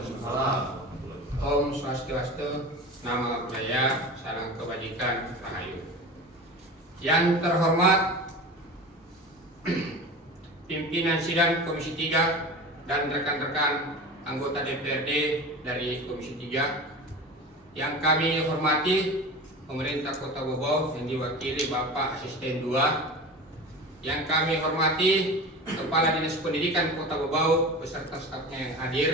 Waalaikumsalam. Om Swastiastu, Nama Budaya, Salam Kebajikan, Rahayu. Yang terhormat pimpinan sidang Komisi 3 dan rekan-rekan anggota DPRD dari Komisi 3, yang kami hormati pemerintah Kota Bobau yang diwakili Bapak Asisten 2, yang kami hormati Kepala Dinas Pendidikan Kota Bobau beserta stafnya yang hadir.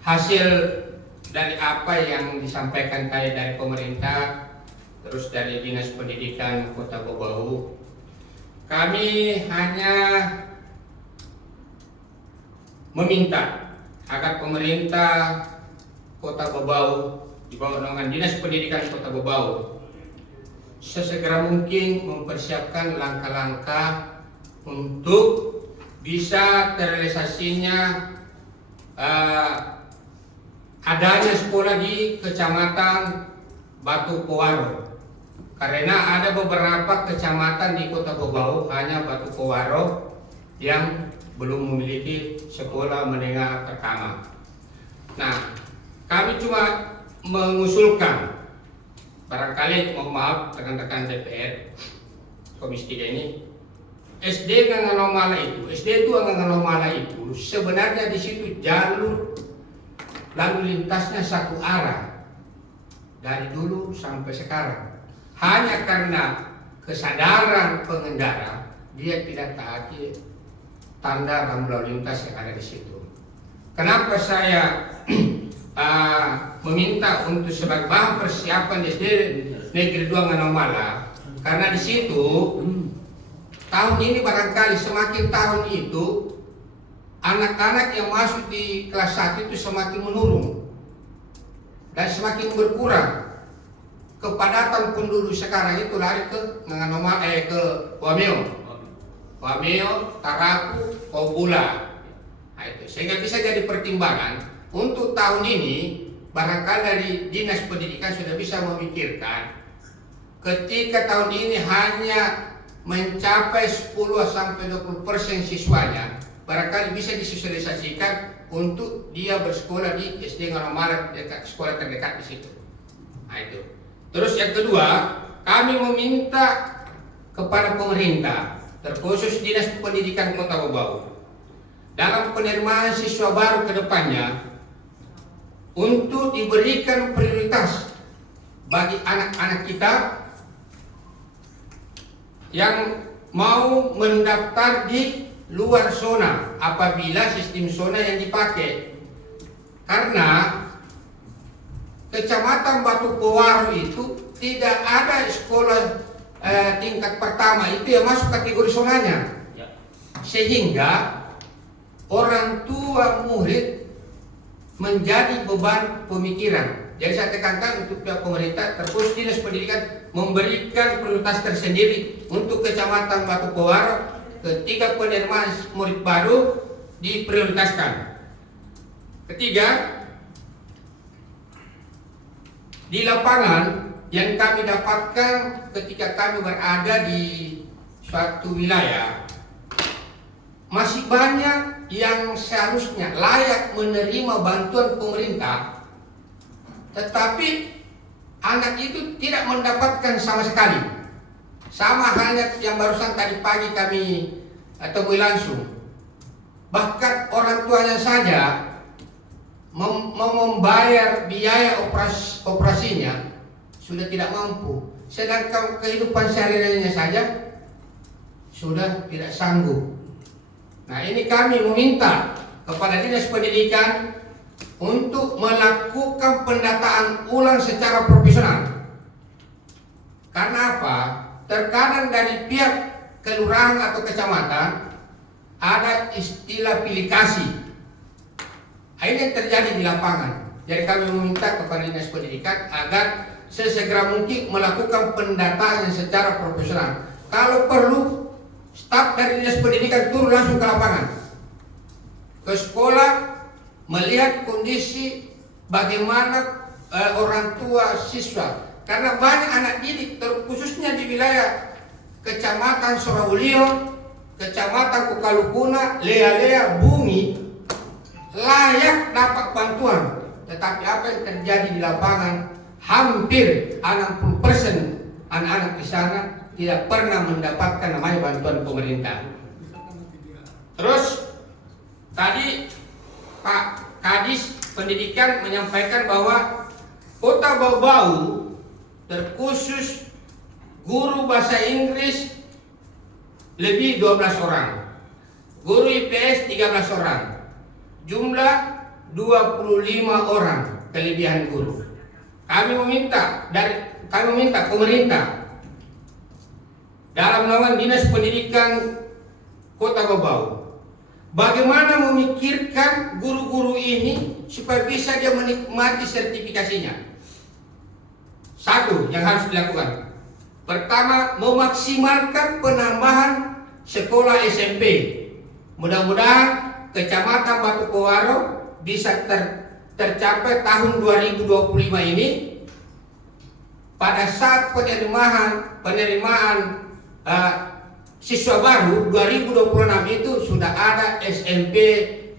Hasil dari apa yang disampaikan tadi dari pemerintah, terus dari Dinas Pendidikan Kota Bobau, kami hanya meminta agar pemerintah Kota Bobau di bawah naungan Dinas Pendidikan Kota Bobau sesegera mungkin mempersiapkan langkah-langkah untuk bisa terrealisasinya adanya sekolah di Kecamatan Batu Powaro, karena ada beberapa kecamatan di Kota Bobau, hanya Batu Powaro yang belum memiliki sekolah menengah pertama. Nah, kami cuma mengusulkan, barangkali mohon maaf rekan-rekan DPR Komisi 3 ini, SD Nganganomala itu, sebenarnya di situ jalur lalu lintasnya satu arah dari dulu sampai sekarang. Hanya karena kesadaran pengendara, dia tidak taati tanda rambu lalu lintas yang ada di situ. Kenapa saya meminta untuk sebagai bahan persiapan di SD Negeri 2 Nganganomala, karena di situ tahun ini barangkali semakin tahun itu anak-anak yang masuk di kelas 1 itu semakin menurun dan semakin berkurang. Kepadatan penduduk sekarang itu lari ke ke Wameo, Tarapu, Kobula. Nah, itu sehingga bisa jadi pertimbangan untuk tahun ini. Barangkali dari Dinas Pendidikan sudah bisa memikirkan, ketika tahun ini hanya mencapai 10-20% siswanya, barangkali bisa disosialisasikan untuk dia bersekolah di SD Nganganomala, dekat sekolah terdekat di situ. Nah, itu. Terus yang kedua, kami meminta kepada pemerintah, terkhusus Dinas Pendidikan Kota Bobau, dalam penerimaan siswa baru ke depannya, untuk diberikan prioritas bagi anak-anak kita yang mau mendaftar di luar zona apabila sistem zona yang dipakai. Karena Kecamatan Batu Powaro itu tidak ada sekolah tingkat pertama itu yang masuk kategori zonanya, sehingga orang tua murid menjadi beban pemikiran. Jadi saya tekankan untuk pihak pemerintah, terkhusus Dinas Pendidikan, memberikan prioritas tersendiri untuk Kecamatan Batu Powaro ketika penerimaan murid baru diprioritaskan. Ketiga, di lapangan yang kami dapatkan ketika kami berada di suatu wilayah, masih banyak yang seharusnya layak menerima bantuan pemerintah, tetapi anak itu tidak mendapatkan sama sekali. Sama halnya yang barusan tadi pagi kami temui langsung. Bahkan orang tuanya saja membayar biaya operasinya sudah tidak mampu, sedangkan kehidupan sehari-harinya saja sudah tidak sanggup. Nah, ini kami meminta kepada Dinas Pendidikan untuk melakukan pendataan ulang secara profesional. Karena apa? Terkadang dari pihak kelurahan atau kecamatan ada istilah pilih kasih. Ini yang terjadi di lapangan. Jadi kami meminta kepada Dinas Pendidikan agar sesegera mungkin melakukan pendataan secara profesional. Kalau perlu, staf dari Dinas Pendidikan turun langsung ke lapangan, ke sekolah, melihat kondisi bagaimana orang tua siswa. Karena banyak anak didik, terkhususnya di wilayah Kecamatan Sorawulio, Kecamatan Kukalukuna, Lea-Lea, Bumi, tetapi apa yang terjadi di lapangan, hampir 60% anak-anak di sana tidak pernah mendapatkan namanya bantuan pemerintah. Terus tadi Pak Kadis Pendidikan menyampaikan bahwa Kota Bau-Bau terkhusus guru bahasa Inggris lebih 12 orang, guru IPS 13 orang, jumlah 25 orang kelebihan guru. Kami meminta pemerintah dalam naungan Dinas Pendidikan Kota Bau-Bau bagaimana memikirkan guru-guru ini supaya bisa dia menikmati sertifikasinya. Satu yang harus dilakukan, pertama, memaksimalkan penambahan sekolah SMP. Mudah-mudahan Kecamatan Batu Pewaro bisa tercapai tahun 2025 ini. Pada saat penerimaan siswa baru 2026 itu sudah ada SMP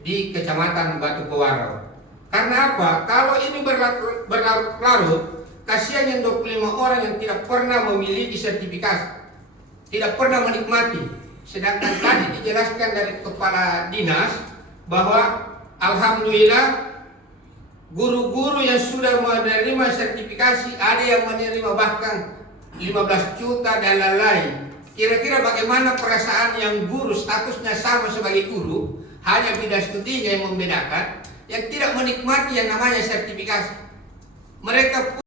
di Kecamatan Batu Pewaro. Karena apa? Kalau ini berlarut-larut, kasihan yang 25 orang yang tidak pernah memiliki sertifikasi, tidak pernah menikmati. Sedangkan tadi dijelaskan dari Kepala Dinas bahwa alhamdulillah guru-guru yang sudah menerima sertifikasi ada yang menerima bahkan 15 juta dan lain-lain. Kira-kira bagaimana perasaan yang guru statusnya sama sebagai guru, hanya beda studinya yang membedakan, yang tidak menikmati yang namanya sertifikasi. Mereka